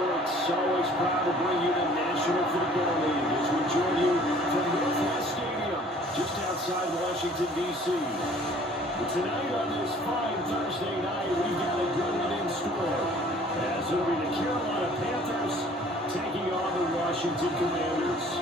Sports, always proud to bring you the National Football League as we join you from Northwest Stadium, just outside Washington, D.C. Tonight on this fine Thursday night, we've got a good one in store, as it'll be the Carolina Panthers taking on the Washington Commanders.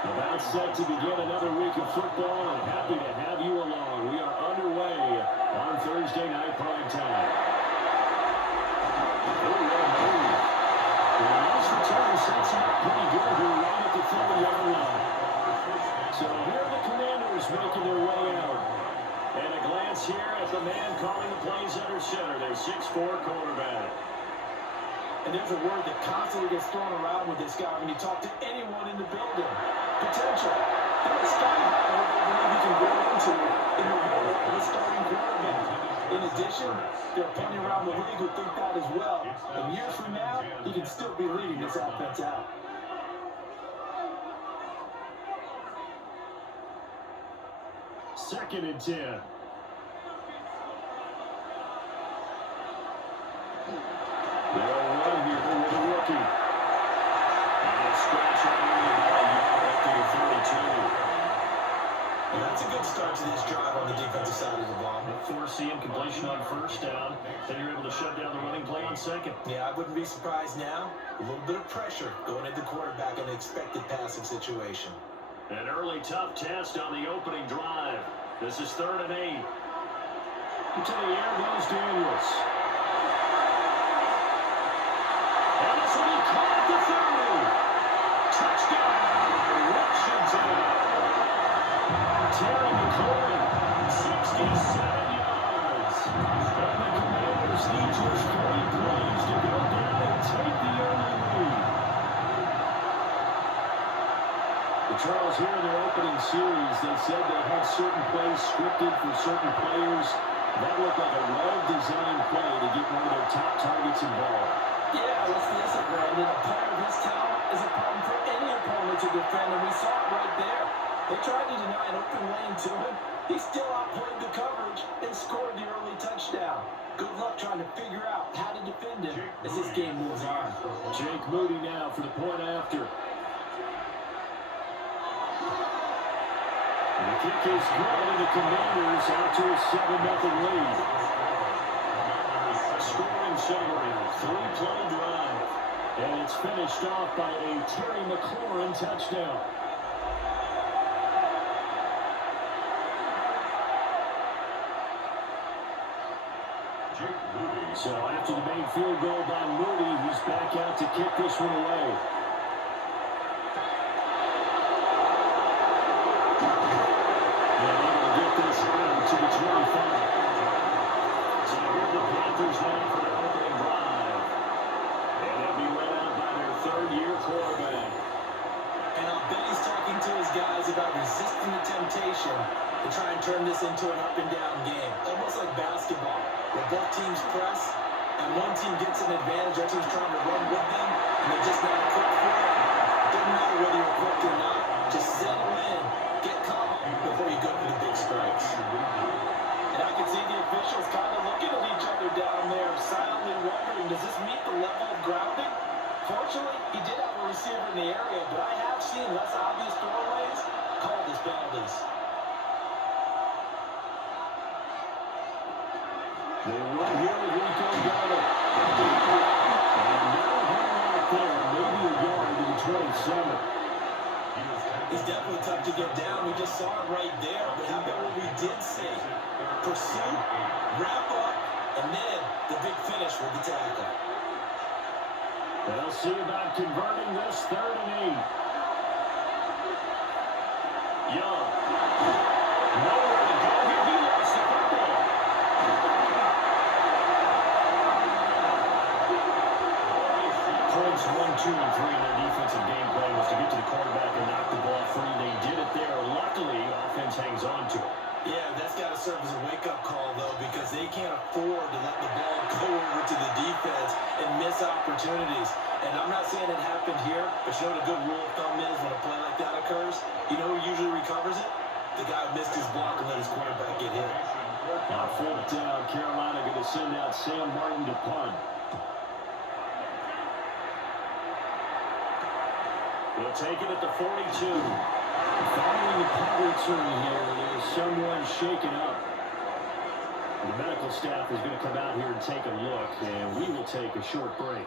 About set to begin another week of football, and happy to have you along. We are underway on Thursday night prime time. The nice return sets him up pretty good here right at the 30-yard line. So here are the Commanders making their way out. And a glance here at the man calling the plays under center, their 6'4" quarterback. And there's a word that constantly gets thrown around with this guy when you talk to anyone in the building. Potential. That's sky high what they believe he can grow into in the role of a starting quarterback. In addition, there are plenty around the league who think that as well. And years from now, he can still be leading this offense out. Second and 10. They'll run here with a rookie. And a scratch on the ball right to the 32. And that's a good start to this drive on the defensive side of the ball. Forcing completion on first down. Then you're able to shut down the running play on second. Yeah, I wouldn't be surprised now. A little bit of pressure going at the quarterback in an expected passing situation. An early tough test on the opening drive. This is 3rd and 8. Into the air goes Daniels. And this will be caught at the 30. Touchdown, Washington. Terry McLaurin, 67 yards. And the Commanders need just 3 plays to go down and take the early lead. Charles, here in their opening series, they said they had certain plays scripted for certain players. That looked like a well-designed play to get one of their top targets involved. Yeah, let's face it, Brandon. A player of his talent is a problem for any opponent to defend, and we saw it right there. They tried to deny an open lane to him. He still outplayed the coverage and scored the early touchdown. Good luck trying to figure out how to defend him as this game moves on. Jake Moody now for the point after. The kick is good, and the Commanders out to a 7-0 lead. Scoring summary, 3-play drive. And it's finished off by a Terry McLaurin touchdown. So after the main field goal by Moody, he's back out to kick this one away. To the 25. So here the Panthers now for their opening drive. And they'll be led out by their 3rd-year quarterback. And I'll bet he's talking to his guys about resisting the temptation to try and turn this into an up-and-down game. Almost like basketball, where both teams press, and one team gets an advantage, the other team's trying to run with them, and they're just not equipped for it. Doesn't matter whether you're equipped or not. Just settle in, get calm before you go for the big strikes. And I can see the officials kind of looking at each other down there, silently wondering, does this meet the level of grounding? Fortunately, he did have a receiver in the area, but I have seen less obvious throwaways called as penalties. They run here with Rico Dowdle. And no home out there, maybe a yard to the 27. He's definitely tough to get down. We just saw it right there. But how about what we did see? Pursue, wrap up, and then the big finish with the tackle. They'll see about converting this 3rd and 8. Young. Nowhere to go here. He lost the football. points, 1, 2, and 3 in their defensive game plan was to get to the quarterback and knock the ball free. They did it there. Luckily, offense hangs on to it. Yeah, that's got to serve as a wake-up call, though, because they can't afford to let the ball go over to the defense and miss opportunities. And I'm not saying it happened here, but you know what a good rule of thumb is when a play like that occurs? You know who usually recovers it? The guy who missed his block and let his quarterback get hit. On fourth down, Carolina going to send out Sam Martin to punt. We'll take it at the 42. Following the punt return here, there's someone shaken up. The medical staff is going to come out here and take a look, and we will take a short break.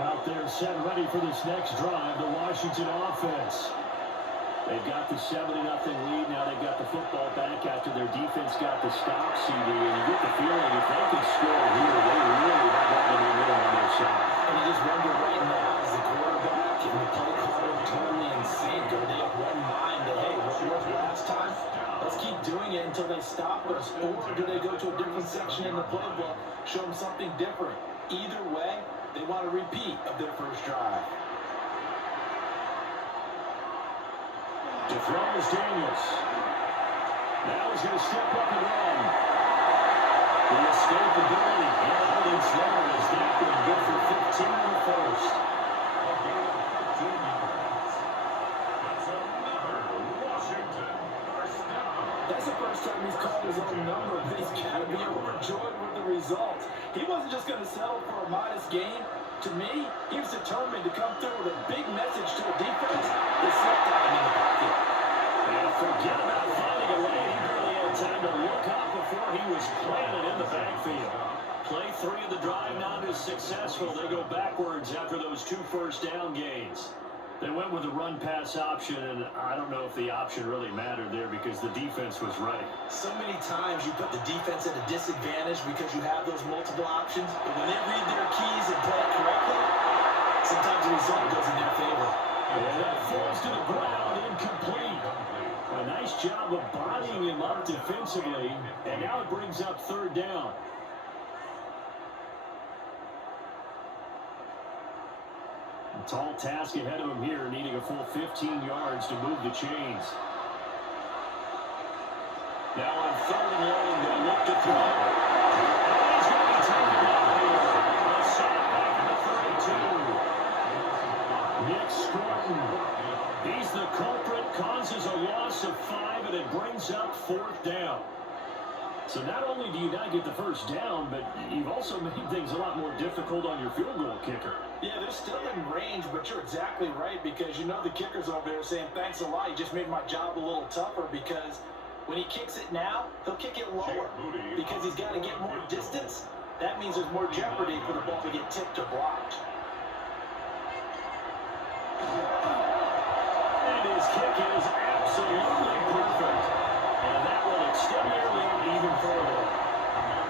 Out there set ready for this next drive, the Washington offense. They've got the 7-0 lead. Now they've got the football back after their defense got the stop, CD. And you get the feeling if they can score here, they really have got the momentum on their side. And you just wonder right now, is the quarterback and the play caller totally in sync? Or they have one mind that, hey, what was last time? Let's keep doing it until they stop us. Or do they go to a different section in the playbook, show them something different? Either way, they want a repeat of their first drive. To throw is Daniels. Now he's going to step up and run. The escapability held in slow as that one good for 15 in the first. That's the first time he's called his own number, but he's got to be overjoyed with the result. He wasn't just going to settle for a modest gain. To me, he was determined to come through with a big message to the defense that slipped out in the pocket. And forget about finding a lane. He barely had time to look up before he was planted in the backfield. Play 3 of the drive not as successful. They go backwards after those 2 first down gains. They went with a run-pass option, and I don't know if the option really mattered there because the defense was ready. So many times you put the defense at a disadvantage because you have those multiple options, but when they read their keys and play it correctly, sometimes the result goes in their favor. And that falls to the ground, incomplete. A nice job of bodying him up defensively, and now it brings up 3rd down. A tall task ahead of him here, needing a full 15 yards to move the chains. Now on 3rd and long, they'll look to throw. And he's going to be taken out here. A sack back to the 32. Nick Scranton. He's the culprit, causes a loss of 5, and it brings up 4th down. So not only do you not get the first down, but you've also made things a lot more difficult on your field goal kicker. Yeah, they're still in range, but you're exactly right because you know the kicker's over there saying, thanks a lot, you just made my job a little tougher because when he kicks it now, he'll kick it lower because he's got to get more distance. That means there's more jeopardy for the ball to get tipped or blocked. And his kick is absolutely perfect. And that will extend their lead even further.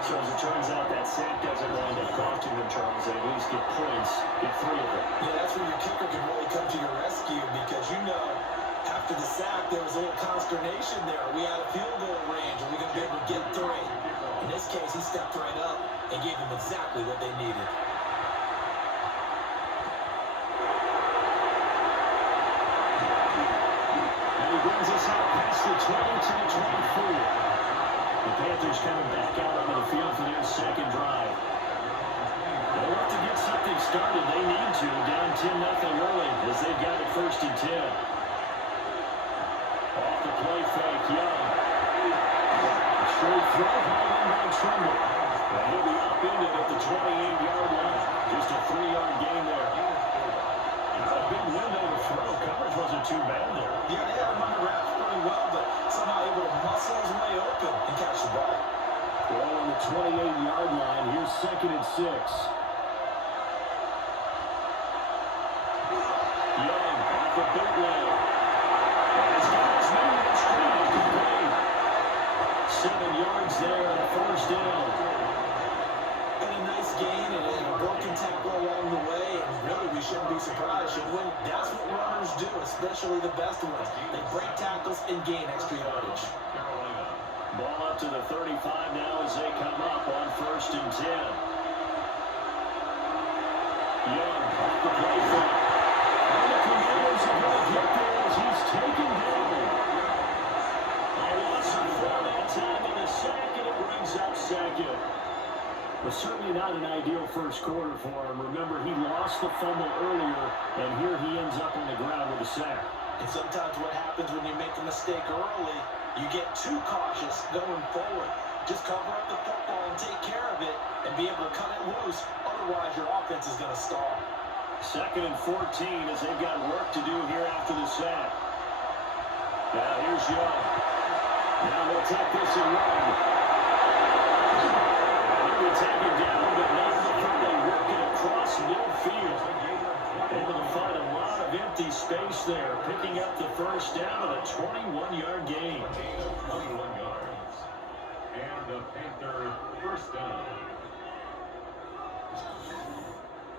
So as it turns out, that sack doesn't wind up costing them, Charles. They at least get points, get 3 of them. Yeah, that's where your kicker can really come to your rescue because you know after the sack there was a little consternation there. We had a field goal range and we're going to be able to get 3. In this case, he stepped right up and gave them exactly what they needed. Brings us out past the 20 to the 24. The Panthers coming back out onto the field for their 2nd drive. They'll have to get something started. They need to, down 10-0 early as they've got it 1st and 10. Off the play fake, Young. Straight throw, high in by Tremble. And he'll be up into it at the 28-yard line. Just a 3-yard gain there. Not a big window to throw. Coverage wasn't too bad there. Yeah, they had him on the wraps pretty well, but somehow able to muscle his way open and catch the ball. Well, on the 28-yard line, here's 2nd and 6. Young off the bootleg. And he's got his man do, especially the best ones. They break tackles and gain extra yardage. Ball up to the 35 now as they come up on 1st and 10. Young off the play fake. And the Commanders are going to get there as he's taken down. A loss of 4 that time in the sack, and it brings up 2nd. But certainly not an ideal first quarter for him. Remember, he lost the fumble earlier, and here he ends up on the ground with a sack. And sometimes what happens when you make a mistake early, you get too cautious going forward. Just cover up the football and take care of it and be able to cut it loose. Otherwise, your offense is going to stall. 2nd and 14 as they've got work to do here after the sack. Now here's Young. Now they'll take this and run. They take it down, but not before they work it across midfield. Able to find a lot of empty space there, picking up the first down and a 21-yard gain. 21 yards. And the Panthers first down.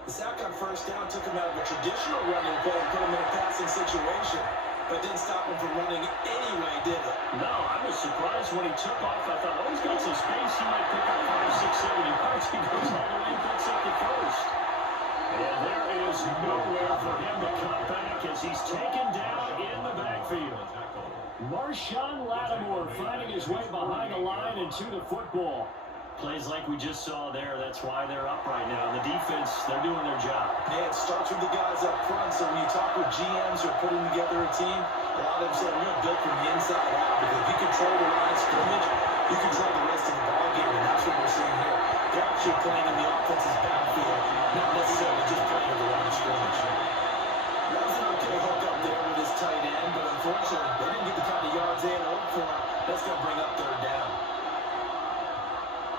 The sack on first down took him out of a traditional running play and put him in a passing situation, but didn't stop him from running anyway, did it? No, I was surprised when he took off. I thought, oh, he's got some space. He might pick up 5, 6, 7 yards. He goes all the way and picks up the first. And there is nowhere for him to come back as he's taken down in the backfield. Marshawn Lattimore finding his way behind the line and to the football. Plays like we just saw there. That's why they're up right now. The defense, they're doing their job. Yeah, it starts with the guys up front. So when you talk with GMs who are putting together a team, a lot of them say we're going to build from the inside out. Because if you control the line of scrimmage, you control the rest of the ball game. And that's what we're seeing here. They're actually playing in the offense's backfield, not necessarily just playing in the line of scrimmage. That was an okay hook up there with his tight end, but unfortunately, they didn't get the kind of yards they had hoped for. That's going to bring up 3rd down.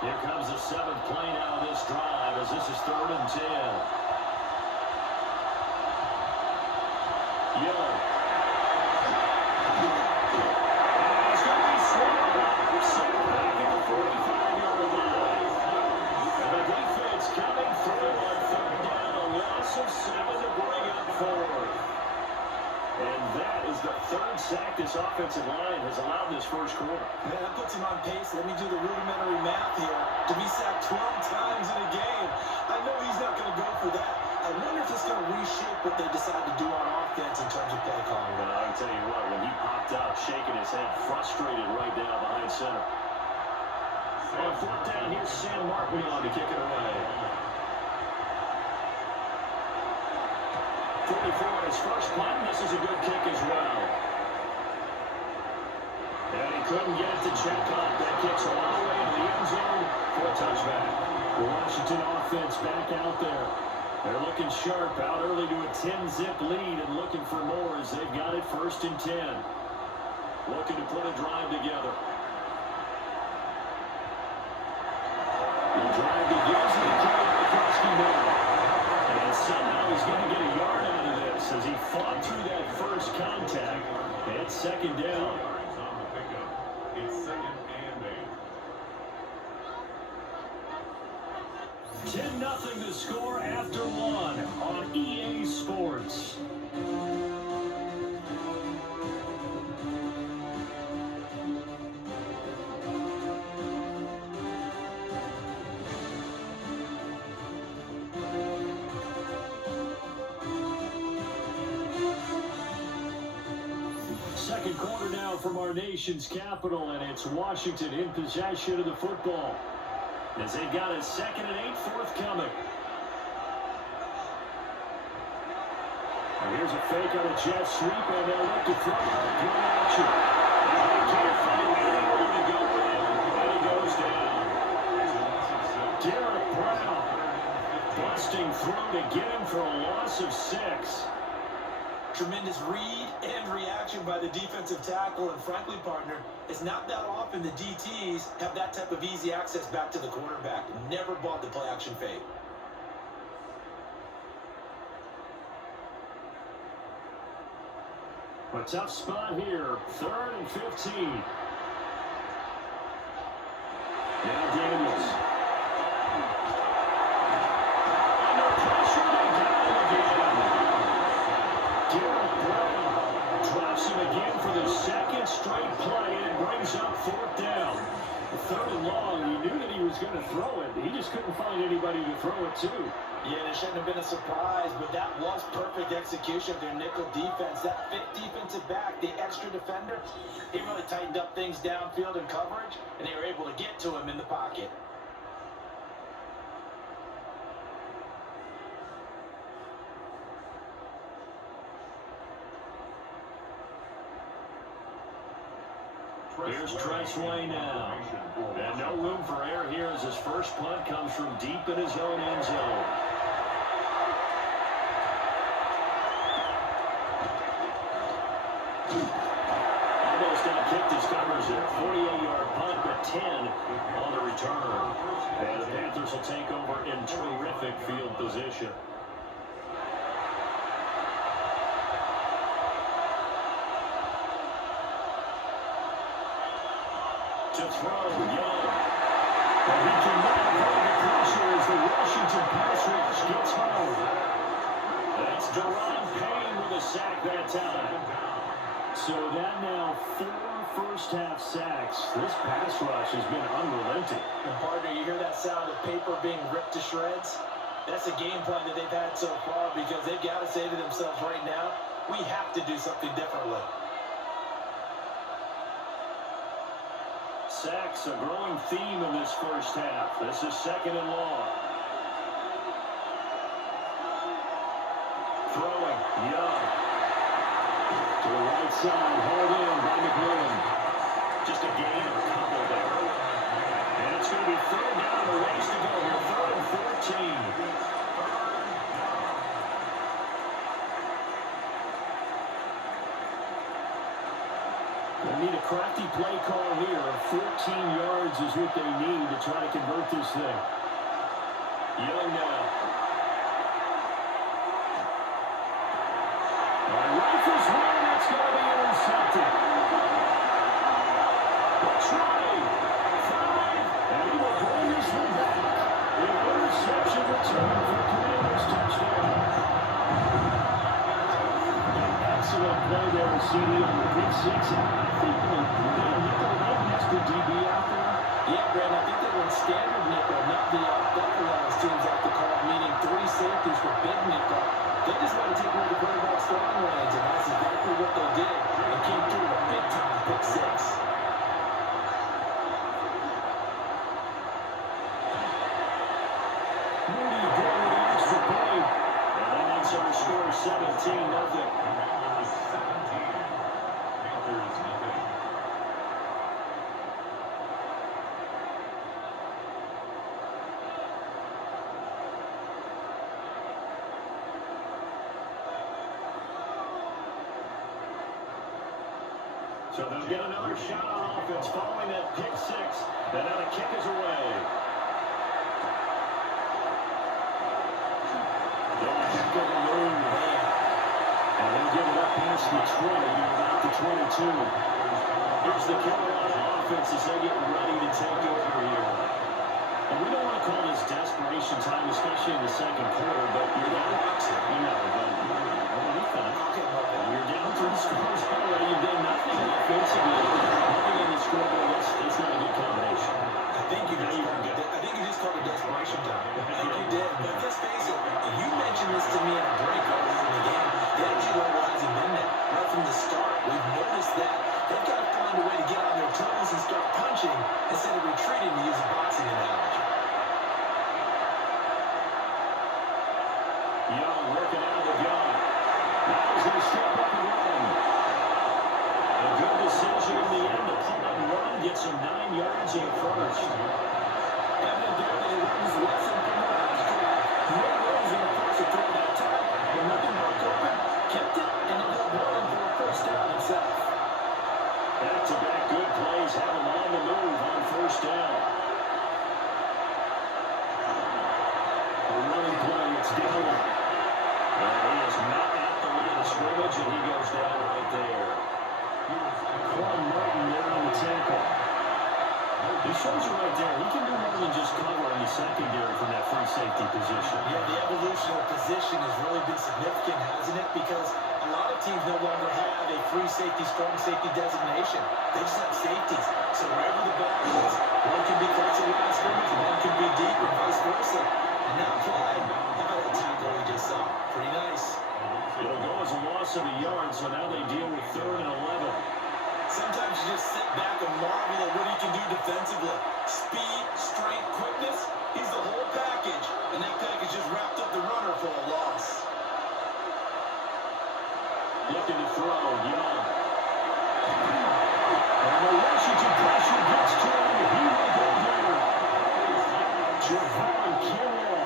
Here comes the 7th play now of this drive as this is 3rd and 10. Young. And he's going to be swallowed up. Sent back at the 45-yard line. And the defense coming through on 3rd down. A loss of 7 to bring up 4th. And that is the 3rd sack this offensive line has allowed this first quarter. Man, that puts him on pace. Let me do the rudimentary math here. To be sacked 12 times in a game. I know he's not going to go for that. I wonder if it's going to reshape what they decide to do on offense in terms of play calling. Well, I can tell you what, when he popped out, shaking his head, frustrated right now behind center. On 4th down, here's Sam Martin on to kick it away. 44 his first punt. This is a good kick as well. And he couldn't get it to check up. That kicks all the way into the end zone for a touchback. The Washington offense back out there. They're looking sharp, out early to a 10-zip lead and looking for more as they've got it 1st and 10. Looking to put a drive together. The drive begins and carried across the middle. And somehow he's going to get a yard out of this as he fought through that first contact. It's 2nd down. On the pickup. It's 2nd and 8. 10-0 the score after 1 on EA Sports. Second quarter now from our nation's capital, and it's Washington in possession of the football as they've got a 2nd and 8 forthcoming. And here's a fake on a jet sweep, and they'll look to throw it in action. And they can't find anyone to go with it, and he goes down. Derek Brown busting through to get him for a loss of 6. Tremendous read and reaction by the defensive tackle, and frankly, partner, it's not that often the DTs have that type of easy access back to the quarterback. Never bought the play action fake. A tough spot here, 3rd and 15. Now Daniels. Under pressure, they got him again. Derek Brown straight play, and it brings up fourth down. Third and long, you knew that he was going to throw it. He just couldn't find anybody to throw it to. Yeah, and it shouldn't have been a surprise, but that was perfect execution of their nickel defense. That fifth defensive back, the extra defender, he really tightened up things downfield in coverage, and they were able to get to him in the pocket. Here's Tressway now. And no room for error here as his first punt comes from deep in his own end zone. Almost outkicked his covers there. 48-yard punt, but 10 on the return. And the Panthers will take over in terrific field position. To throw, Young. But he cannot avoid the pressure as the Washington pass rush gets home. That's Deron Payne with a sack that time. So that now 4 first-half sacks. This pass rush has been unrelenting. And partner, you hear that sound of paper being ripped to shreds? That's a game plan that they've had so far because they've got to say to themselves right now, we have to do something differently. Sacks, a growing theme in this first half. This is second and long. Throwing, Young. To the right side, hauled in by McMillan. Just a gain of a couple there. And it's going to be third down, a ways to go here. 3rd and 14. They need a crafty play call here. 14 yards is what they need to try to convert this thing. Young now. Rifles one, that's going to be intercepted. Try. 5. And he will bring this one back. The interception return for Commanders touchdown. Excellent play there, CD on the big 6. I think they have an extra DB out there. Yeah, Brandon, I think they went standard nickel, not the Buffalo's teams like to call, meaning 3 safeties for big nickel. They just want to take away the quarterback strong lanes, and that's exactly what they did. They came through a big-time pick 6. Moody going with the extra point. And that makes our score 17-0. So they'll get another shot on offense following that pick 6. And now the kick is away. They'll heck of a move. And they'll give it up past the 20 to about the 22. Here's the Carolina offense as they get ready to take over here. And we don't want to call this desperation time, especially in the second quarter, but you're down. You know, but you're down 3 scores already. You've done nothing offensively. Nothing in the scoreboard. That's not a good combination. I think you just called it desperation time. I think you did. But let's face it, you mentioned this to me at a break earlier in the game. The energy level hasn't been there right from the start. We've noticed that they've got to find a way to get on their toes and start punching instead of retreating, to use a boxing analogy. Young working out of the gun. Now he's going to step up and run. A good decision in the end to pull and run. Gets him 9 yards in first. Evident there that he runs lesson from the last drive. No ways in the first to throw that time. But nothing broke open. Kept it, and ended up running for a first down himself. Back-to-back good plays have him on the move on first down. A running play, it's Dillon. And he is not at the line of scrimmage, and he goes down right there. Quan Martin there on the tackle. He shows you right there, he can do more than just cover in the secondary from that free safety position. Yeah, the evolution of position has really been significant, hasn't it? Because a lot of teams no longer have a free safety, strong safety designation. They just have safeties. So wherever the ball is, one can be close to the line of scrimmage, one can be deep, and vice versa. And now Clyde, how about that tackle we just saw? Pretty nice. It'll go as a loss of a yard, so now they deal with 3rd and 11. Sometimes you just sit back and marvel at what he can do defensively. Speed, strength, quickness, he's the whole package. And that package just wrapped up the runner for a loss. Looking to throw, Young. And the Washington pressure gets to him. He will go down. Javon Kinlaw.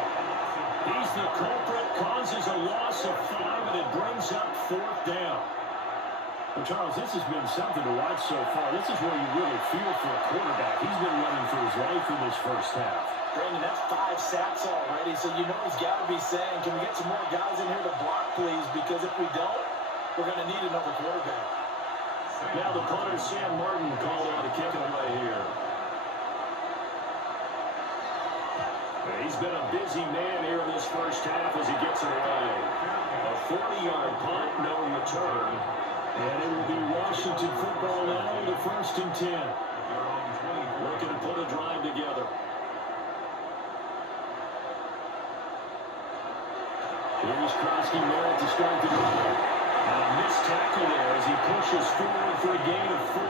He's the culprit, causes a loss of 5, and it brings up 4th down. Well, Charles, this has been something to watch so far. This is where you really feel for a quarterback. He's been running for his life in this first half. Brandon, that's 5 sacks already, so you know he's got to be saying, can we get some more guys in here to block, please? Because if we don't, we're going to need another quarterback. Now the punter, Sam Martin, called on to kick it away here. He's been a busy man here in this first half as he gets it away. A 40-yard punt, no return. And it will be Washington football now to 1st and 10. Looking to put a drive together. Here's Krosky Merritt to start the drive. And a missed tackle there as he pushes forward for a gain of 4.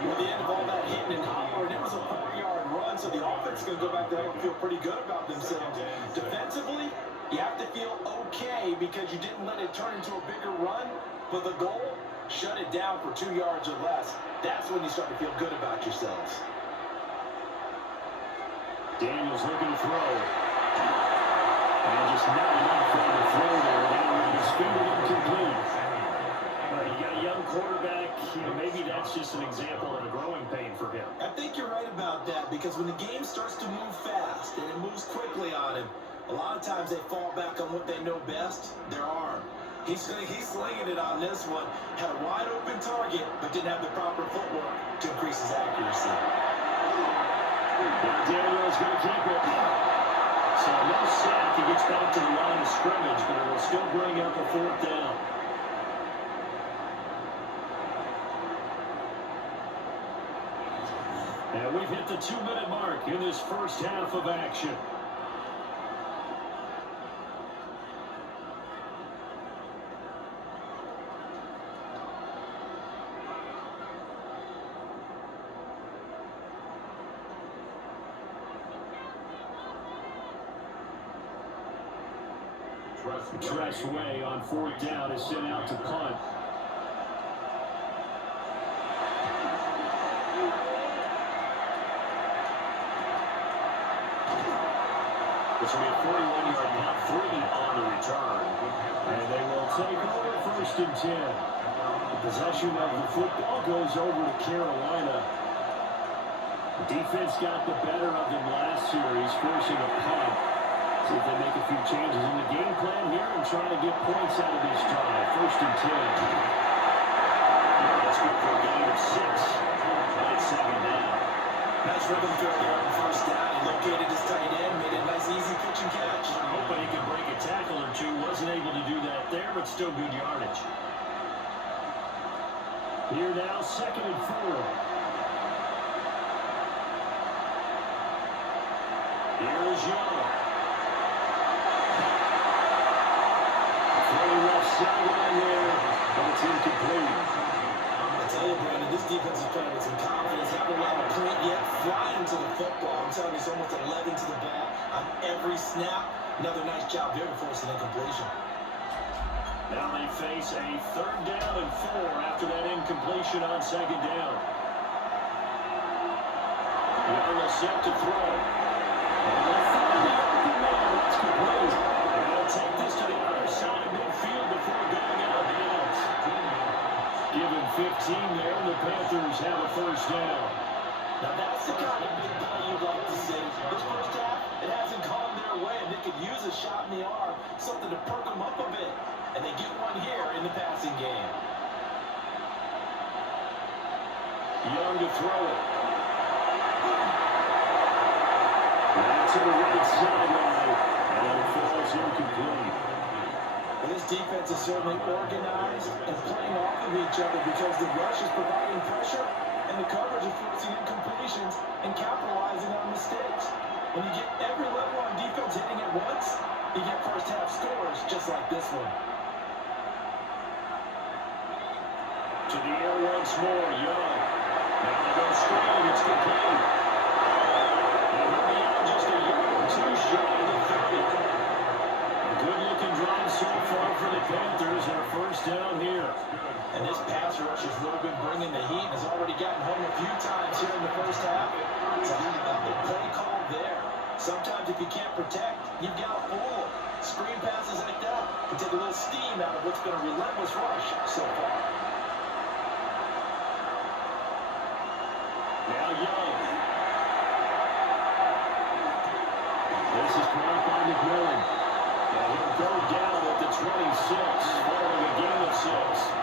At the end of all that hitting and hollering, it was a 4-yard run, so the offense is going to go back there and feel pretty good about themselves. Defensively, you have to feel okay because you didn't let it turn into a bigger run, but the goal, shut it down for 2 yards or less. That's when you start to feel good about yourselves. Daniels looking to throw. And just not enough on the throw there. And his finger incomplete. You got a young quarterback, maybe that's just an example of a growing pain for him. I think you're right about that because when the game starts to move fast and it moves quickly on him, a lot of times they fall back on what they know best, their arm. He's slinging it on this one. Had a wide open target, but didn't have the proper footwork to increase his accuracy. Daniel's going to keep it. So no sack. He gets back to the line of scrimmage, but it will still bring up a 4th down. And we've hit the 2-minute mark in this first half of action. Tressway on 4th down is sent out to punt. This will be a 41-yard punt, 3 on the return. And they will take over 1st and 10. The possession of the football goes over to Carolina. The defense got the better of them last series, forcing a punt. See if they make a few changes in the game plan here and try to get points out of this drive. 1st and 10. That's good for a gain of 6. And it's 2nd down. Nice rhythm throw there on 1st down. He located his tight end, made a nice easy pitch and catch. Hoping he could break a tackle or two. Wasn't able to do that there, but still good yardage. Here now, 2nd and 4. Here is Young. Throwing left sideline there, but it's incomplete. I tell you, Brandon, this defense is playing with some confidence. Haven't allowed a point yet. Flying to the football. I'm telling you, it's almost 11 to the ball on every snap. Another nice job there to force an incompletion. Now they face a 3rd down and 4 after that incompletion on 2nd down. Young is set to throw. And they find the open man. That's complete. And they'll take this to the other side of midfield before going out of bounds. Given 15 there, the Panthers have a 1st down. Now that's the kind of big play you'd like to see. This first half, it hasn't gone their way, and they could use a shot in the arm, something to perk them up a bit. And they get one here in the passing game. Young to throw it. Back to the right sideline, and it falls incomplete. And this defense is certainly organized and playing off of each other because the rush is providing pressure and the coverage is forcing incompletions and capitalizing on mistakes. When you get every level on defense hitting at once, you get first half scores just like this one. To the air once more, Young. Now they go straight, it's complete. And he'll be out just a yard or two shy of the 30. A good-looking drive so far for the Panthers and a first down here. And this pass rush has really been bringing the heat and has already gotten home a few times here in the first half. So how about the play call there? Sometimes if you can't protect, you've got to fool. Screen passes like that can take a little steam out of what's been a relentless rush so far. Now Young. This is caught by McMillan. And he'll go down at the 26, following a gain of 6.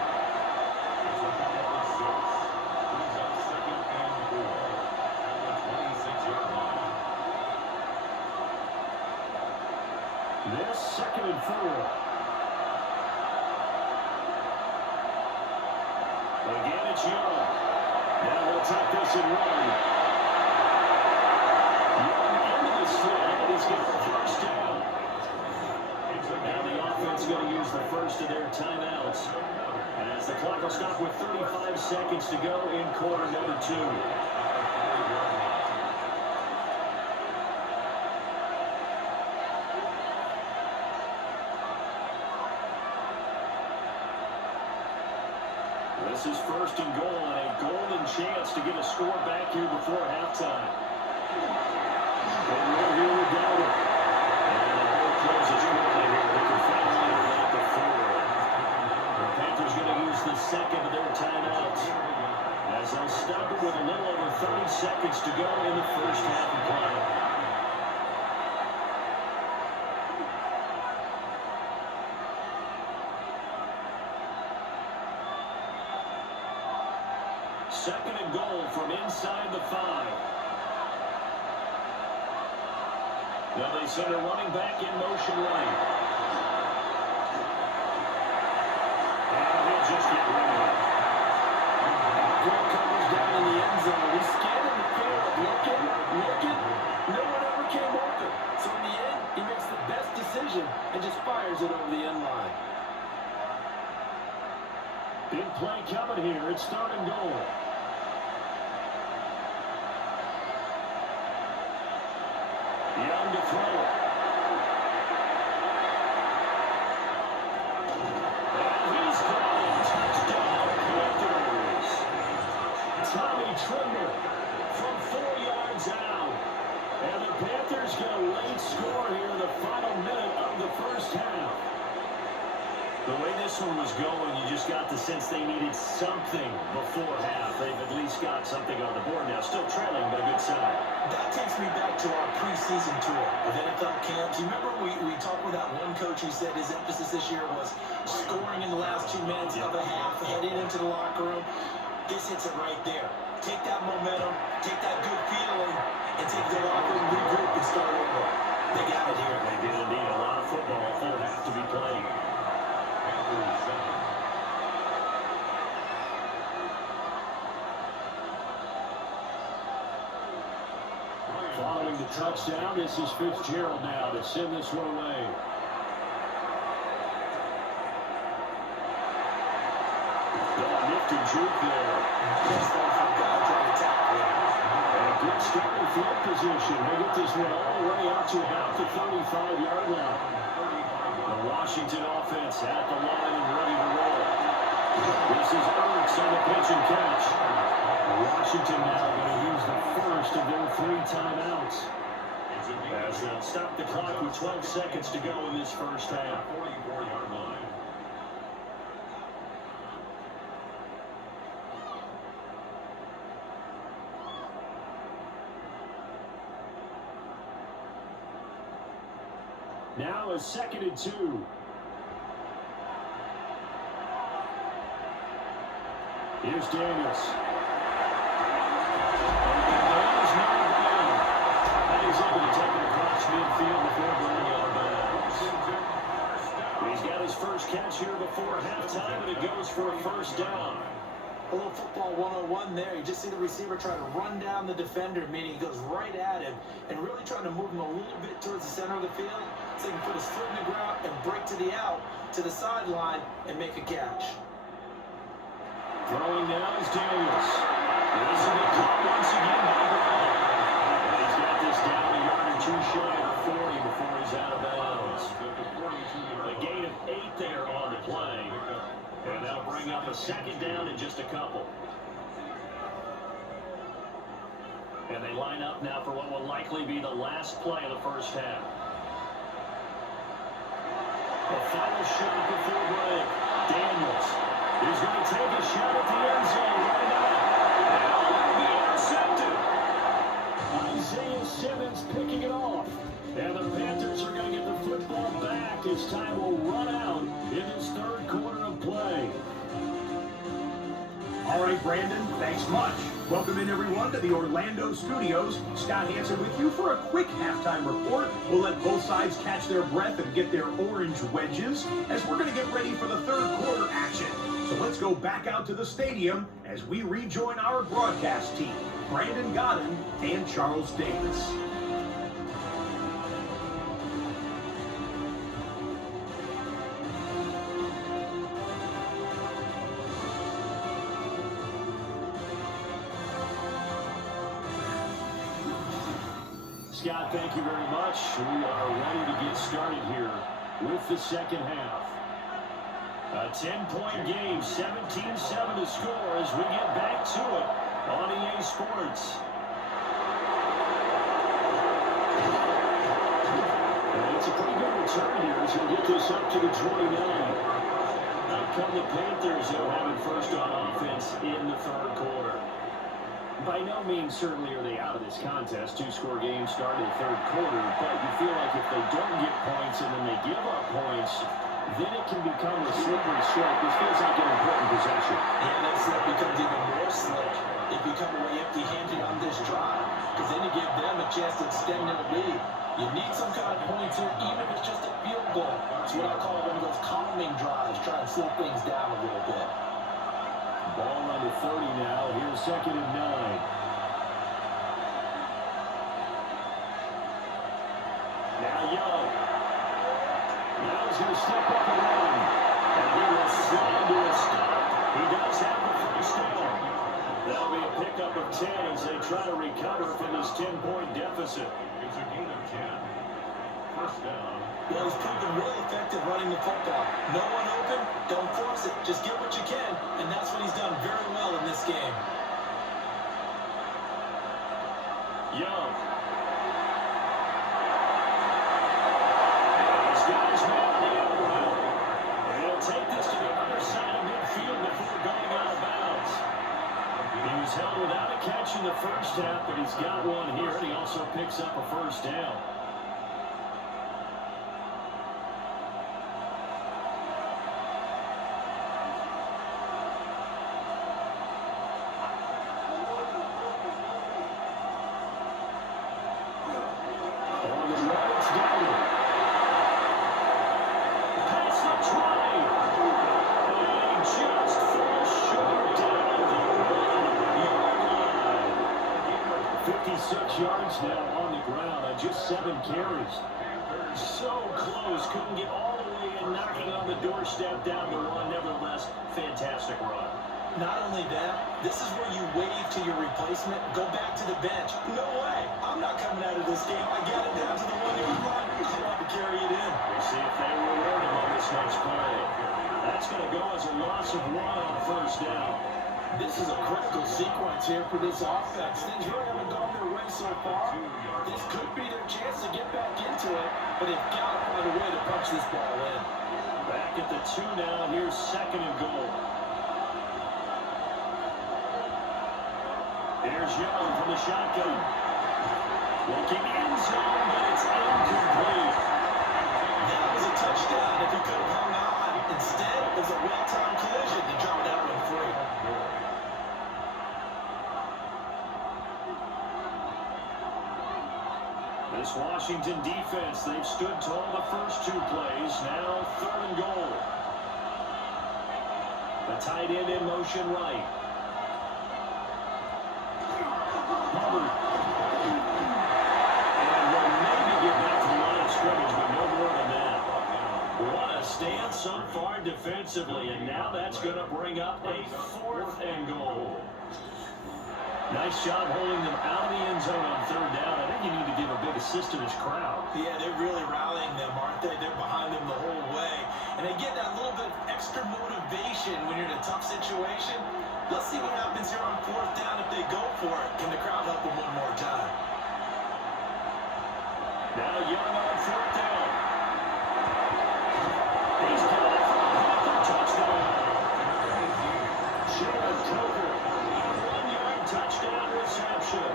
This 2nd and 4. Again, it's Young. Now we'll take this and run. Young into the slot, and he's got the first down. Now the offense is going to use the first of their timeouts. As the clock will stop with 35 seconds to go in quarter number 2. This is 1st and goal, and a golden chance to get a score back here before halftime. And we're here without it. And the ball closes quickly here. They can finally get the 4. The Panthers going to use the 2nd of their timeouts as they'll stop it with a little over 30 seconds to go in the first half of play. Second and goal from inside the 5. Now they send a running back in motion right. And he'll just get rid of it. Great coverage down in the end zone. He's scanning the field, looking. No one ever came open. So in the end, he makes the best decision and just fires it over the end line. Big play coming here. It's 3rd and goal. Young to throw it. And he's got it. Touchdown, Panthers. Tommy Trimble from 4 yards out. And the Panthers get a late score here in the final minute of the first half. The way this one was going, you just got the sense they needed something before half. They've at least got something on the board now. Still trailing, but a good sign. That takes me back to our preseason tour of NFL camps. You remember we talked with that one coach who said his emphasis this year was scoring in the last 2 minutes of the half, heading into the locker room. This hits it right there. Take that momentum, take that good feeling, and take the locker room, regroup, and start over. They got it here. They did indeed. A lot of football will have to be played. Following the touchdown, this is Fitzgerald now to send this one away. Nifty juke there. And a good starting field position. They get this one all the way out to about the 35-yard line. The Washington offense at the line and ready to roll. This is Ertz on the pitch and catch. Washington now going to use the first of their 3 timeouts. As they'll stop the clock with 12 seconds to go in this first half. 44-yard line. Now a 2nd and 2. Here's Daniels. And he's able to take it across midfield before going out of bounds. He's got his first catch here before halftime, and it goes for a first down. A little football 101 there. You just see the receiver try to run down the defender, meaning he goes right at him and really trying to move him a little bit towards the center of the field so he can put his foot in the ground and break to the out, to the sideline, and make a catch. Throwing now is Daniels. This will be caught once again by Brown. He's got this down a yard or two shy of 40 before he's out of bounds. A gain of 8 there on the play. And that'll bring up a second down in just a couple. And they line up now for what will likely be the last play of the first half. The final shot before break. Daniels is going to take a shot at the end zone right now. And it'll be intercepted. Isaiah Simmons picking it off. And the Panthers are going to get the football back as time will run out in this third quarter of play. All right, Brandon, thanks much. Welcome in, everyone, to the Orlando studios. Scott Hansen with you for a quick halftime report. We'll let both sides catch their breath and get their orange wedges as we're going to get ready for the third quarter action. So let's go back out to the stadium as we rejoin our broadcast team, Brandon Godden and Charles Davis. Scott, thank you very much. We are ready to get started here with the second half. A 10-point game, 17-7 to score as we get back to it on EA Sports. And it's a pretty good return here as we get this up to the 29. Out come the Panthers, though, having first on offense in the third quarter. By no means certainly are they out of this contest. Two-score game started the third quarter, but you feel like if they don't get points and then they give up points, then it can become a slippery slope. This feels like an important possession. And that slip becomes even more slick if you come away empty-handed on this drive, because then you give them a chance to extend their lead. You need some kind of points here, even if it's just a field goal. It's what I call one of those calming drives, try and slow things down a little bit. Ball number 30 now. Here's 2nd and 9. Now Young. Now he's going to step up and run. And he will slide to a stop. He does have the first down. That'll be a pickup of 10 as they try to recover from this 10-point deficit. It's a gain of 10. First down. Well, he's proven really effective running the football. No one open, don't force it. Just get what you can, and that's what he's done very well in this game. Young. He's got his man on the outrun. And he'll take this to the other side of midfield before going out of bounds. He was held without a catch in the first half, but he's got one here, and he also picks up a first down. Yards now on the ground on just 7 carries. So close, couldn't get all the way in, knocking on the doorstep down to 1. Nevertheless, fantastic run. Not only that, this is where you wave to your replacement, go back to the bench. No way, I'm not coming out of this game. I got it down to the 1-yard line. I want to carry it in. We'll see if they reward him on this next play. That's going to go as a loss of 1 on first down. This is a critical sequence here for this offense. Things really haven't gone their way so far. This could be their chance to get back into it, but they've got to find a way to punch this ball in. Back at the 2 now. Here's 2nd and goal. There's Young from the shotgun. Looking end zone, but it's incomplete. That was a touchdown if he could have hung on. Instead, it was a well-timed collision to drop that one free. This Washington defense, they've stood tall the first two plays. Now 3rd and goal. The tight end in motion right. Hubbard. And will maybe get back to the line of scrimmage, but no more than that. What a stand so far defensively, and now that's going to bring up a 4th and goal. Nice job holding them out of the end zone on 3rd down. I think you need to give a big assist to this crowd. Yeah, they're really rallying them, aren't they? They're behind them the whole way. And they get that little bit of extra motivation when you're in a tough situation. Let's see what happens here on 4th down if they go for it. Can the crowd help them one more time? Now Young on 4th down. He's got it for a Panther touchdown. Sharon Coker. Touchdown reception.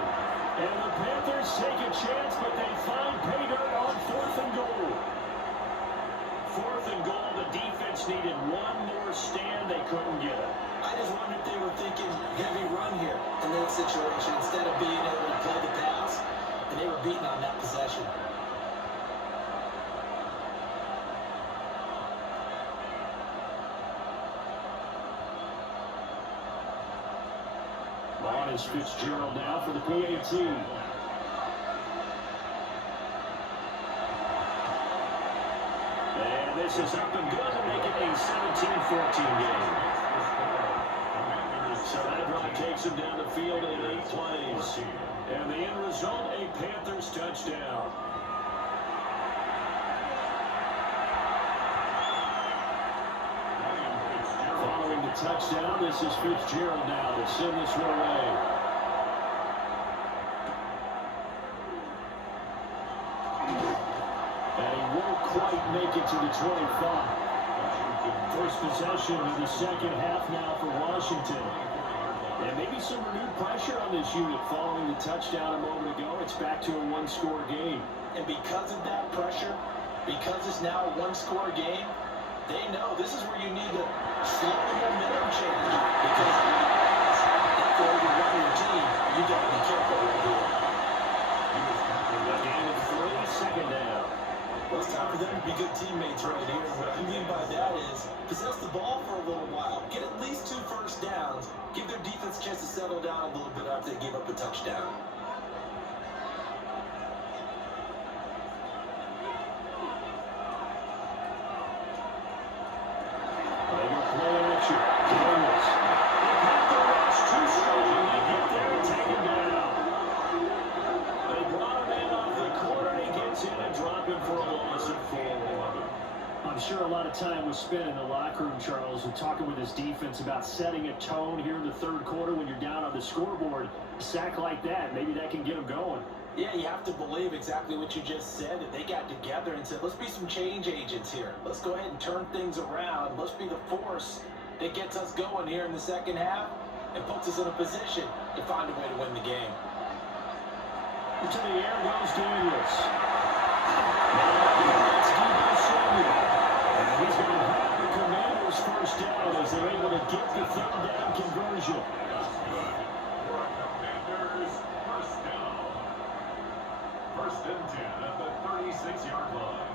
And the Panthers take a chance, but they find pay dirt on 4th and goal. 4th and goal, the defense needed one more stand. They couldn't get it. I just wonder if they were thinking heavy run here in that situation instead of being able to play the pass, and they were beaten on that possession. On is Fitzgerald now for the PAT. And this is up and good to make it a 17-14 game. So that drive takes him down the field in 8 plays. And the end result, a Panthers touchdown. Following the touchdown, this is Fitzgerald now to send this one away. And he won't quite make it to the 25. First possession of the second half now for Washington. And maybe some renewed pressure on this unit following the touchdown a moment ago. It's back to a one-score game. And because of that pressure, because it's now a one-score game, they know this is where you need to slow the momentum change. Because if they overrun your team, you got to be careful right here. A gain of 3, second down. Well, it's time for them to be good teammates right here. What I mean by that is possess the ball for a little while. Get at least 2 first downs. Give their defense a chance to settle down a little bit after they gave up a touchdown. I'm sure a lot of time was spent in the locker room, Charles, and talking with his defense about setting a tone here in the 3rd quarter when you're down on the scoreboard. A sack like that, maybe that can get them going. Yeah, you have to believe exactly what you just said, that they got together and said, let's be some change agents here. Let's go ahead and turn things around. Let's be the force that gets us going here in the second half and puts us in a position to find a way to win the game. Into the air goes Daniels. And he's going to have the Commanders first down as they're able to get the 3rd down conversion. Commanders first down. 1st and 10 at the 36-yard line.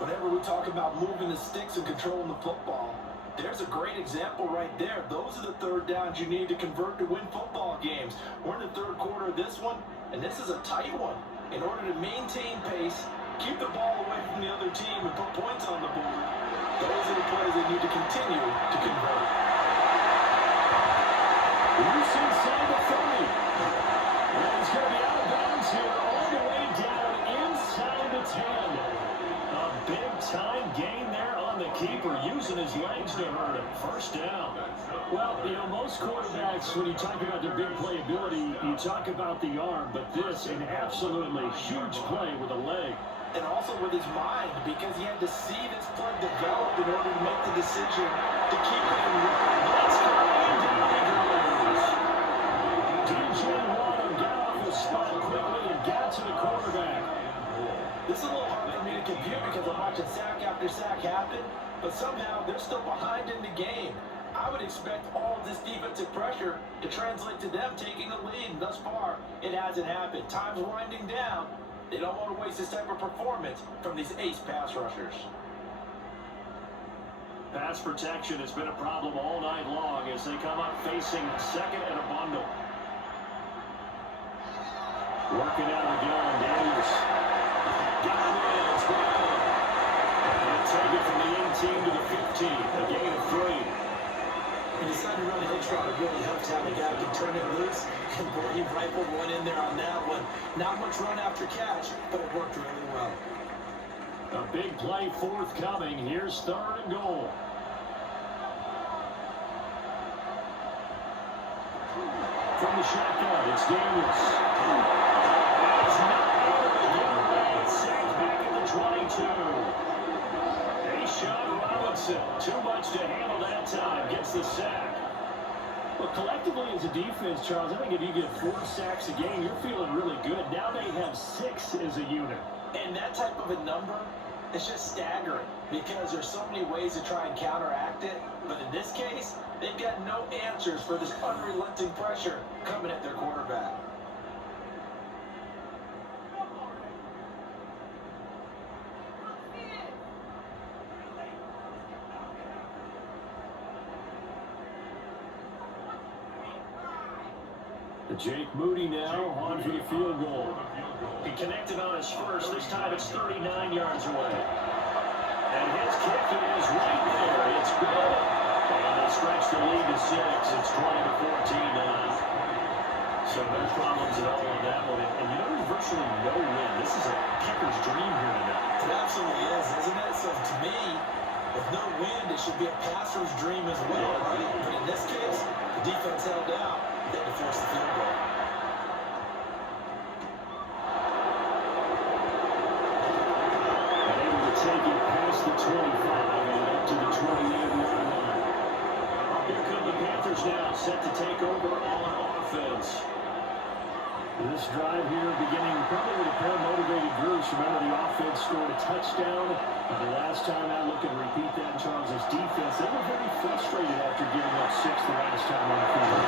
Whenever we talk about moving the sticks and controlling the football, there's a great example right there. Those are the 3rd downs you need to convert to win football games. We're in the 3rd quarter of this one, and this is a tight one. In order to maintain pace, keep the ball away from the other team and put points on the board, those are the plays they need to continue to convert. Loose inside the 30. And he's going to be out of bounds here all the way down inside the 10. A big-time gain there on the keeper, using his legs to hurt him. First down. Well, you know, most quarterbacks, when you talk about their big playability, you talk about the arm, but this, an absolutely huge play with a leg. And also with his mind, because he had to see this play develop in order to make the decision to keep it in run. Let's go. DJ Waddle got off his spot quickly and got to the quarterback. This is a little hard for me to compute because I'm watching sack after sack happen, but somehow they're still behind in the game. I would expect all of this defensive pressure to translate to them taking a lead, and thus far, it hasn't happened. Time's winding down, They don't want to waste this type of performance from these ace pass rushers. Pass protection has been a problem all night long as they come up facing second and a bundle. Working out of the gun, Daniels. Got him in, it's good. And they'll take it from the 18 to the 15, a gain of 3. He decided to run a hitch route. It really helps to have a guy who can turn it loose. And boy, he rifled one in there on that one. Not much run after catch, but it worked really well. A big play forthcoming. Here's 3rd and goal. From the shotgun, it's Daniels. He's not able to get away. It's sacked back at the 22. Sean Robinson, too much to handle that time, gets the sack. Well, collectively as a defense, Charles, I think if you get 4 sacks a game, you're feeling really good. Now they have 6 as a unit. And that type of a number, it's just staggering because there's so many ways to try and counteract it. But in this case, they've got no answers for this unrelenting pressure coming at their quarterback. Jake Moody now on for the field goal. He connected on his first. This time it's 39 yards away. And his kick is right there. It's good. And they stretch the lead to 6. It's 20 to 14 now. So no problems at all on that one. And you know, there's virtually no win. This is a kicker's dream here tonight. It absolutely is, isn't it? So to me, with no wind, it should be a passer's dream as well, right? But in this case, the defense held out. They had to force the field goal. And able to take it past the 25 and up to the 28-yard line. Here come the Panthers now, set to take over on offense. This drive here beginning probably with a pair of motivated groups. Remember, the offense scored a touchdown. And the last time I look and repeat that, Charles' defense, they were very frustrated after giving up 6 the last time on the field.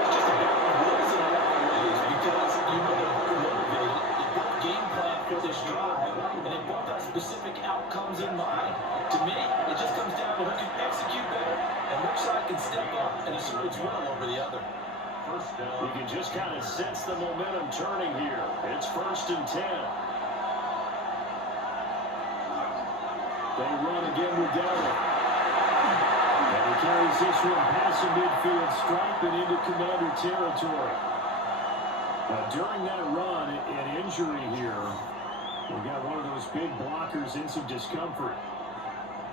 It's just about wills in a lot of ways because, you know, they're very motivated. They both game plan for this drive, and they both have specific outcomes in mind. To me, it just comes down to who can execute better and which side can step up and assert its will over the other. You can just kind of sense the momentum turning here. It's 1st and 10. They run again with Darrell. And he carries this one past the midfield stripe and into Commander territory. During that run, an injury here. We got one of those big blockers in some discomfort.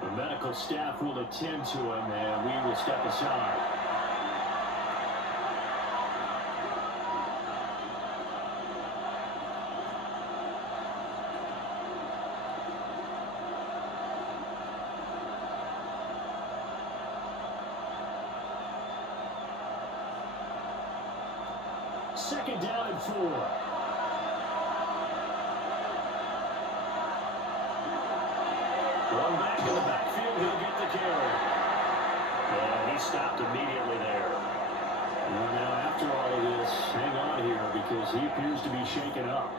The medical staff will attend to him, and we will step aside. Second down and 4. One back in the backfield, he'll get the carry. And he stopped immediately there. Well, now after all of this, hang on here because he appears to be shaken up.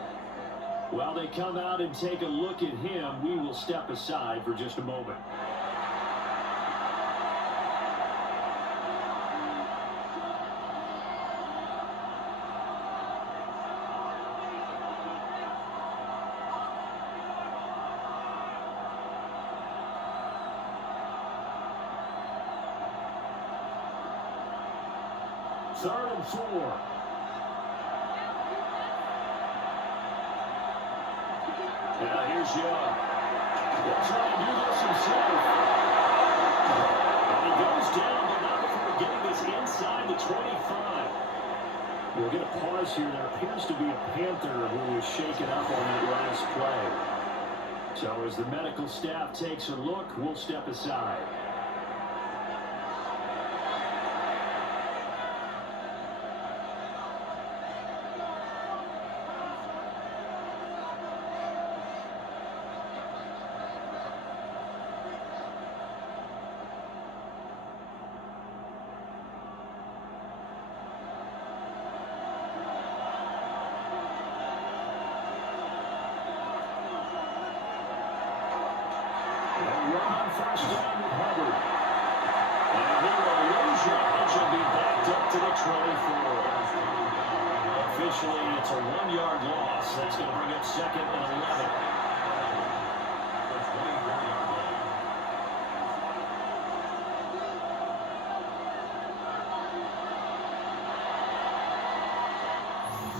While they come out and take a look at him, we will step aside for just a moment. Third and 4. Now here's Young. He'll try and do this himself. And he goes down, but not before getting this inside the 25. We'll get a pause here. There appears to be a Panther who was shaken up on that last play. So as the medical staff takes a look, we'll step aside. first down with Hubbard. And he will lose yards and be backed up to the 24. Officially, it's a 1-yard loss. That's going to bring up 2nd and 11.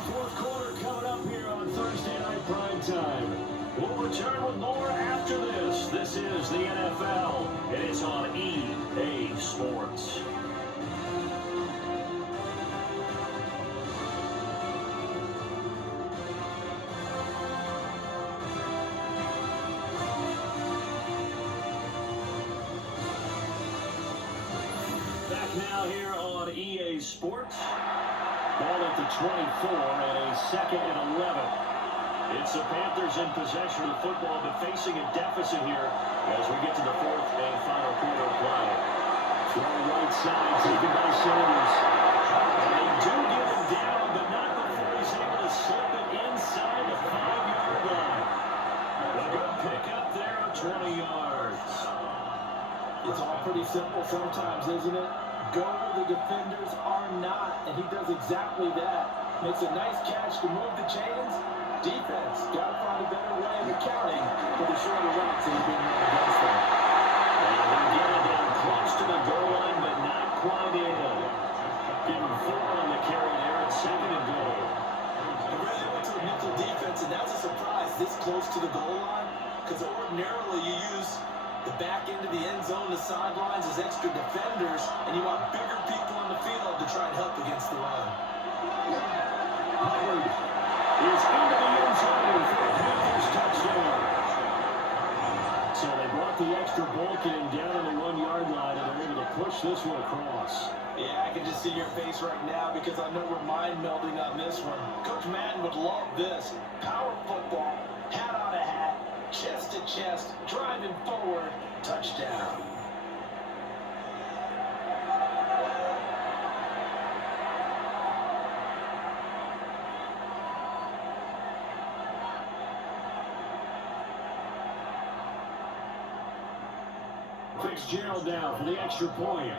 Fourth quarter coming up here on Thursday Night Prime Time. We'll return with more after this. This is the NFL, and it's on EA Sports. Back now here on EA Sports. Ball at the 24 and a 2nd and 11. It's the Panthers in possession of the football, but facing a deficit here as we get to the 4th and final quarter of play. Throw right side taken by Sanders. And they do get him down, but not before he's able to slip it inside the 5-yard line. A good pickup there of 20 yards. It's all pretty simple sometimes, isn't it? Go where the defenders are not, and he does exactly that. Makes a nice catch to move the chains. Defense got to find a better way of accounting for the shorter routes that are being run against them. And they get it down close to the goal line, but not quite in. Give him 4 on the carry there at 2nd and goal. They really went to a nickel defense, and that's a surprise this close to the goal line, because ordinarily you use the back end of the end zone, the sidelines as extra defenders, and you want bigger people on the field to try and help against the run. Hubbard is into the end zone for the Panthers touchdown. So they brought the extra bulk in down on the 1-yard line, and they're able to push this one across. Yeah, I can just see your face right now because I know we're mind melding on this one. Coach Madden would love this. Power football, hat on a hat, chest to chest, driving forward, touchdown. Fitzgerald down for the extra point.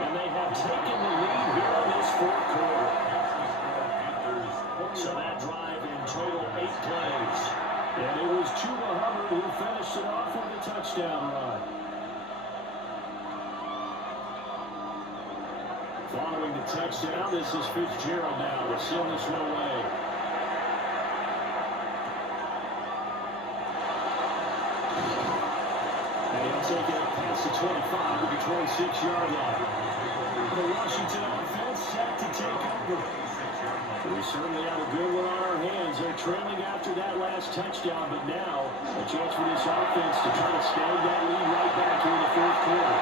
And they have taken the lead here in this 4th quarter. So that drive in total 8 plays. And it was Chuba Hubbard who finished it off with a touchdown run. Following the touchdown, this is Fitzgerald now to send this one away. And he'll take it up past the 25 to the 26-yard line. The Washington offense set to take over. We certainly have a good one on our hands. They're trailing after that last touchdown, but now a chance for this offense to try to snag that lead right back here in the 4th quarter.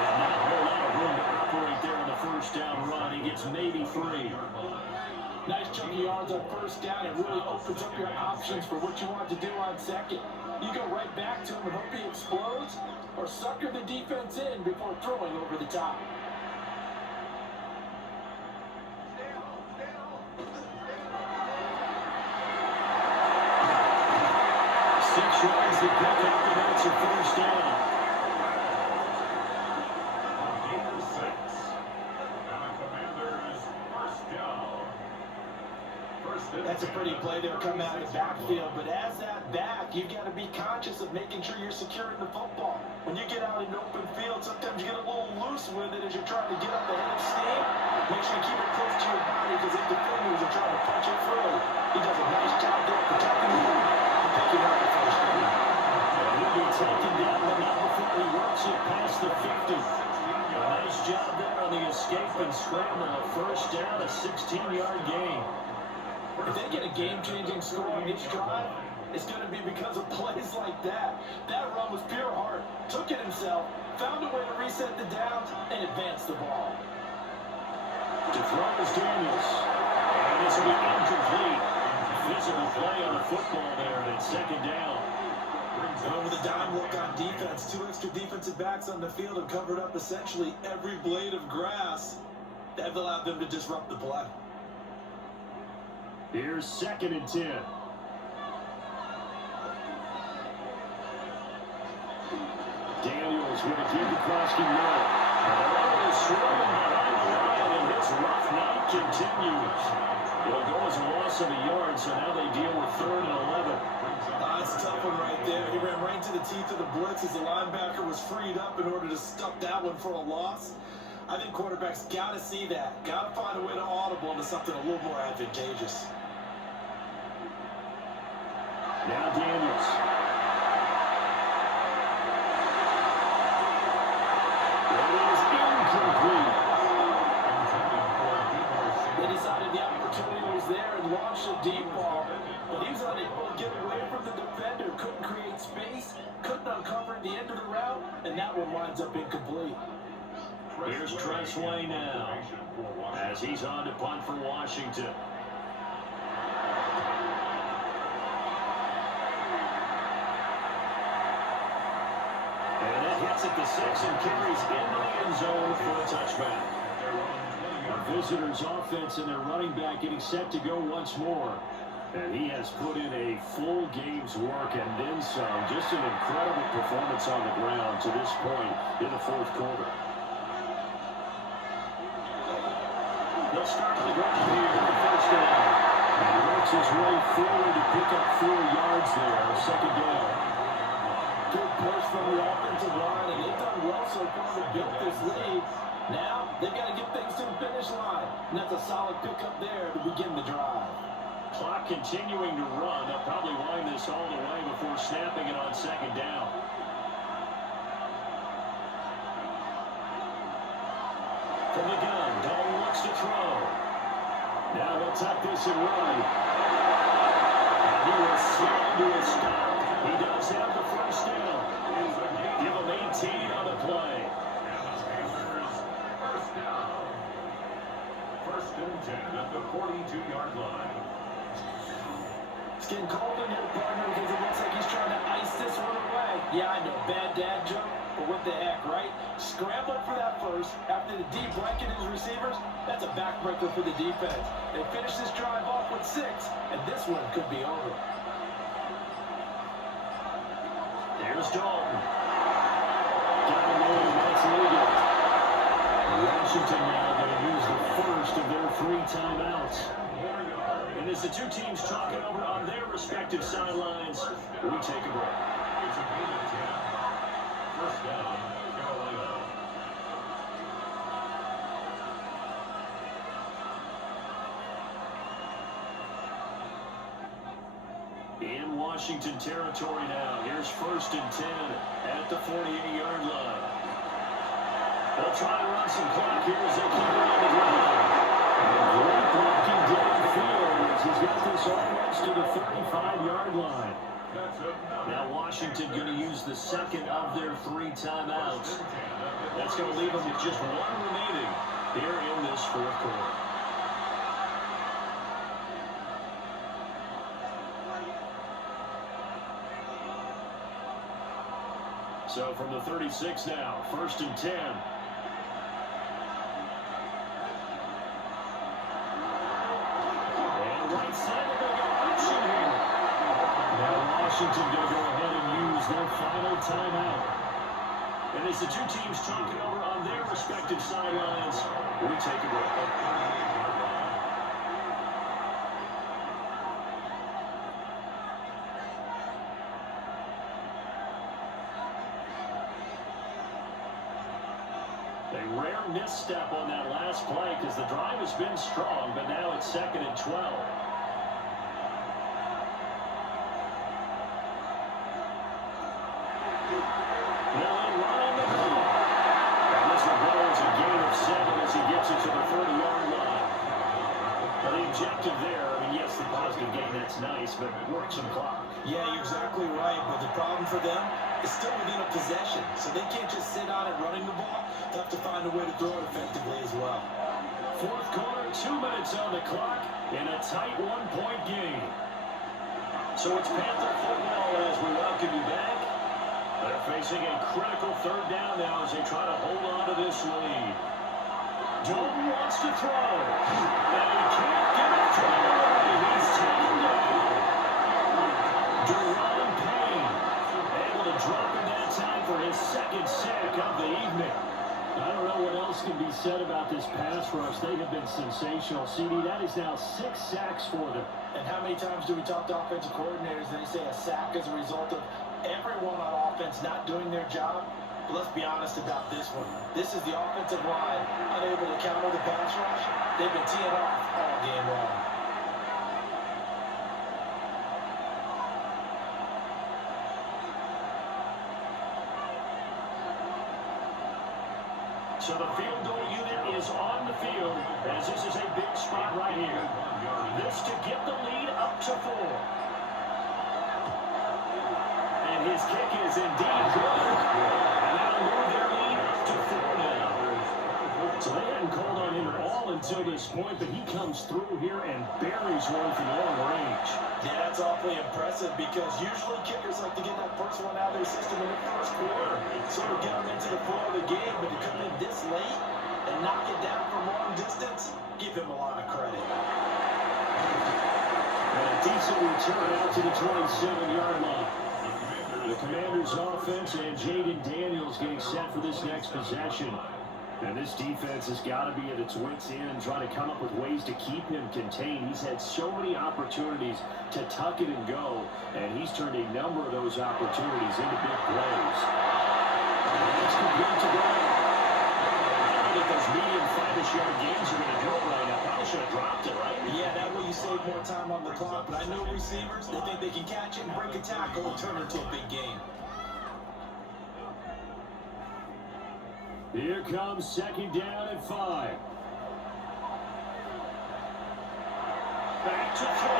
And not a whole lot of room to operate there on the first down run. He gets maybe 3. Nice chunk of yards on first down. It really opens up your options for what you want to do on second. You go right back to him and hope he explodes, or sucker the defense in before throwing over the top. Yards to pick up, and that's a first down. Gain of 6. And the Commanders first down. That's a pretty play there coming out of the backfield, but as that back, you've got to be conscious of making sure you're securing the football. When you get out in open field, sometimes you get a little loose with it as you're trying to get up ahead of steam. Make sure you keep it close to your body because if defenders are trying to punch it through, he does a nice job there protecting the ball and picking up the first down. He'll be taken down, but not before he works it past the 50. A nice job there on the escape and scramble. A first down, a 16-yard gain. If they get a game-changing score on each drive, it's going to be because of plays like that. That run was pure heart. Took it himself, found a way to reset the downs, and advance the ball. To throw is Daniels. And this will be incomplete. Physical play on the football there, and it's 2nd down. Over the dime look on defense. 2 extra defensive backs on the field have covered up essentially every blade of grass. That allowed them to disrupt the play. Here's 2nd and 10. Daniels with a kick across the middle. And is swarming behind the line, and his rough night continues. It'll go as a loss of a yard, so now they deal with 3rd and 11. That's a tough one right there. He ran right to the teeth of the blitz as the linebacker was freed up in order to stuff that one for a loss. I think quarterbacks got to see that. Got to find a way to audible into something a little more advantageous. Now Daniels. It is incomplete. They decided the opportunity was there and launched a deep ball, but he was unable to get away from the defender, couldn't create space, couldn't uncover the end of the route, and that one winds up incomplete. Here's Tressway now, as he's on to punt for Washington. And that hits at the 6 and carries into the end zone for a touchback. Our visitors' offense and their running back getting set to go once more. And he has put in a full game's work and then some. Just an incredible performance on the ground to this point in the 4th quarter. They'll start on the ground here on 1st down. And he works his way forward to pick up 4 yards there on 2nd down. Good push from the offensive line, and they've done well so far to build this lead. Now, they've got to get things to the finish line. And that's a solid pickup there to begin the drive. Clock continuing to run. They'll probably wind this all the way before snapping it on 2nd down. From the gun, Dalton looks to throw. Now they'll tuck this and run. And he will slam to a stop. He does have the 1st down. Give him 18 on the play. First down. 1st and 10 at the 42-yard line. It's getting cold in here, partner, because it looks like he's trying to ice this one away. Yeah, I know, bad dad joke, but what the heck, right? Scrambling for that first after the deep blanket his receivers. That's a backbreaker for the defense. They finish this drive off with 6, and this one could be over. There's Dalton. Got him in, that's legal. Washington now going to use the first of their 3 timeouts. And as the 2 teams talking over on their respective sidelines, we take a break. It's a gain of 10. 1st down, Carolina. In Washington territory now. Here's 1st and 10 at the 48-yard line. They'll try to run some clock here as they keep it on the ground. Great blocking downfield as he's got this almost to the 35-yard line. Now Washington going to use the 2nd of their 3 timeouts. That's going to leave them with just 1 remaining here in this 4th quarter. So from the 36 now, 1st and 10. And right side, they're going to go option here. Now Washington going to go ahead and use their final timeout. And as the 2 teams talking over on their respective sidelines, we take a break. A rare misstep on that last play because the drive has been strong, but now it's 2nd and 12. Now they run the ball. And this will go as a gain of 7 as he gets it to the 30-yard line. Well, the objective there, I mean, yes, the positive gain, that's nice, but work some clock. Yeah, you're exactly right, but the problem for them is still within a possession, so they can't just sit on it running the ball. They'll have to find a way to throw it effectively as well. 4th quarter, 2 minutes on the clock in a tight 1-point game. So it's Panther football as we welcome you back. They're facing a critical 3rd down now as they try to hold on to this lead. Dalton wants to throw, and he can't get it thrown away. He's taken down. Deron Payne able to drop in that time for his 2nd sack. pick of the evening. I don't know what else can be said about this pass rush. They have been sensational. CD, that is now 6 sacks for them. And how many times do we talk to offensive coordinators and they say a sack as a result of everyone on offense not doing their job? But let's be honest about this one. This is the offensive line unable to counter the pass rush. They've been teeing off all game long. So the field goal unit is on the field, as this is a big spot right here. This to get the lead up to 4. And his kick is indeed good. And that'll move their lead up to 4 now. So they hadn't called on him at all until this point, but he comes through here and buries one from long range. Yeah, that's awfully impressive because usually kickers like to get that first one out of their system in the first quarter, sort of get them into the flow of the game, but to come in this late and knock it down from long distance, give him a lot of credit. And a decent return out to the 27-yard line. The Commanders' offense and Jaden Daniels getting set for this next possession. And this defense has got to be at its wits' end, trying to come up with ways to keep him contained. He's had so many opportunities to tuck it and go, and he's turned a number of those opportunities into big plays. And that's complete to go. I don't think those medium 5-ish yard gains are going to do it right now. Probably should have dropped it, right? Yeah, that way you save more time on the clock, but I know receivers, they think they can catch it and break a tackle and turn it into a big game. Here comes 2nd down and 5. Back to throw.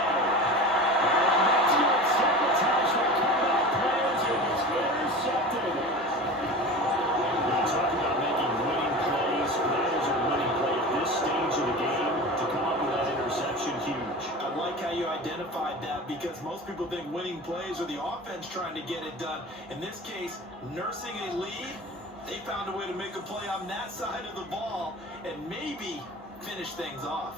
And that's good. Sabotage the comeback plans, and it's intercepted. When you talk about making winning plays, that is a winning play at this stage of the game. To come up with that interception, huge. I like how you identified that because most people think winning plays are the offense trying to get it done. In this case, nursing a lead, they found a way to make a play on that side of the ball and maybe finish things off.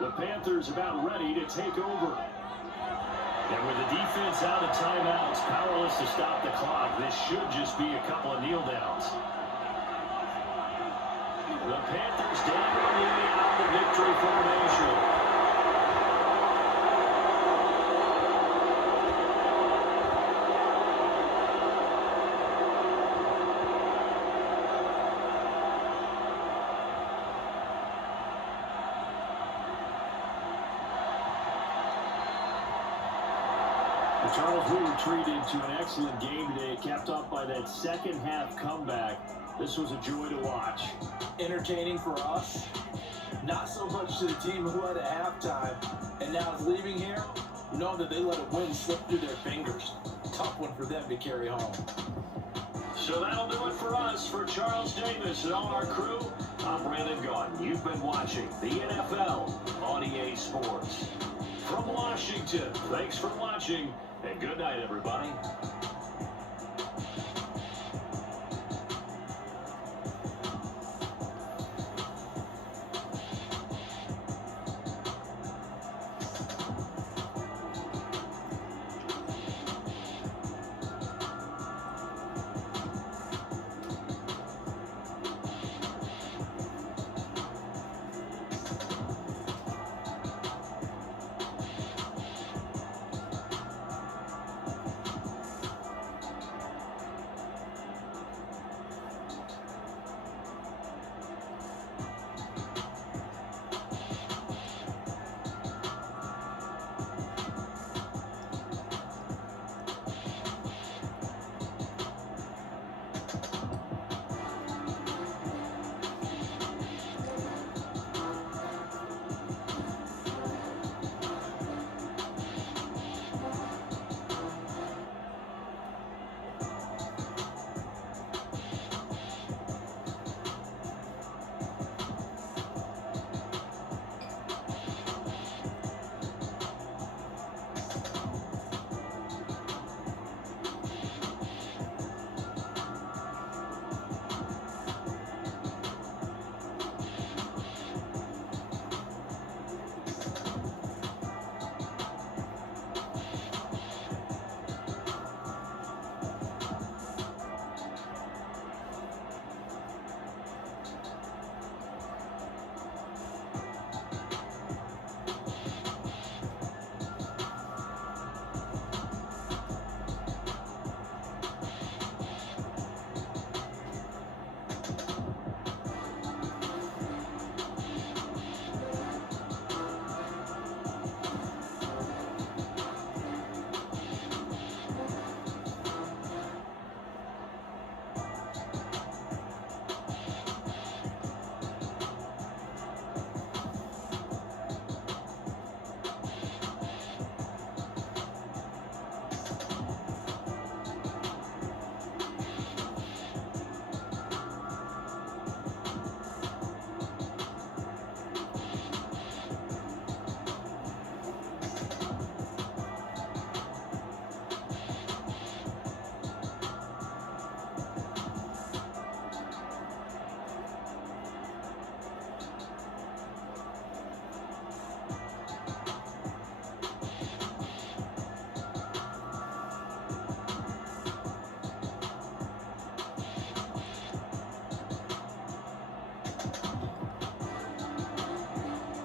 The Panthers about ready to take over. And with the defense out of timeouts, powerless to stop the clock, this should just be a couple of kneel downs. The Panthers dangling out the victory formation. Charles, we retreated to an excellent game today, capped off by that second half comeback. This was a joy to watch. Entertaining for us, not so much to the team who had at halftime, and now is leaving here, know that they let a win slip through their fingers. Tough one for them to carry home. So that'll do it for us. For Charles Davis and all our crew, I'm Brandon Gaudin. You've been watching the NFL on EA Sports. From Washington, thanks for watching, and good night, everybody.